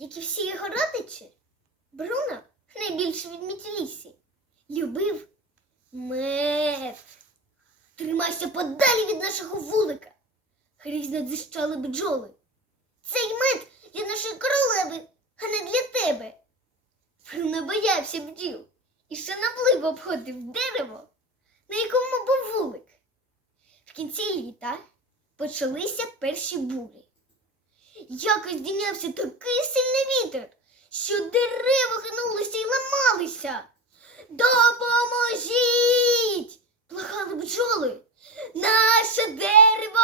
як і всі його родичі, Бруно найбільше від лісі любив мед. Тримайся подалі від нашого вулика. Грізно дзищали бджоли. Цей мед для нашої королеви, а не для тебе. Бруно боявся бджіл і шанобливо обходив дерево, на якому був вулик. В кінці літа почалися перші бурі. Якось здійнявся такий сильний вітер, що дерева гнулися і ламалися. Допоможіть! Плакали бджоли. Наше дерево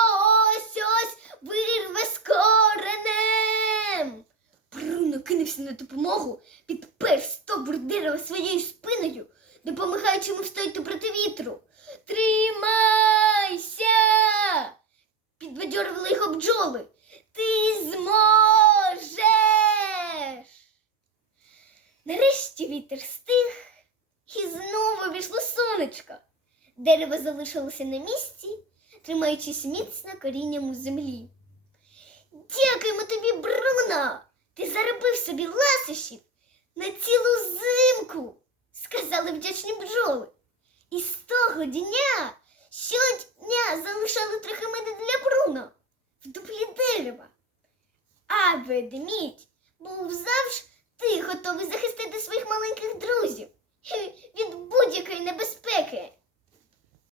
ось ось вирве з коренем. Бруно кинувся на допомогу, підпер стовбур дерева своєю спиною, допомагаючи йому встояти проти вітру. Тримайся! Підбадьорували його бджоли. Ти зможеш. Нарешті вітер стих, і знову війшло сонечко. Дерево залишилося на місці, тримаючись міцно корінням у землі. Дякуємо тобі, Бруно! Ти заробив собі ласощів на цілу зимку, сказали вдячні бджоли. І з того дня щодня залишали трохи меду для Бруно в дуплі дерева. А ведмідь був завжди готовий захистити будь-якої небезпеки.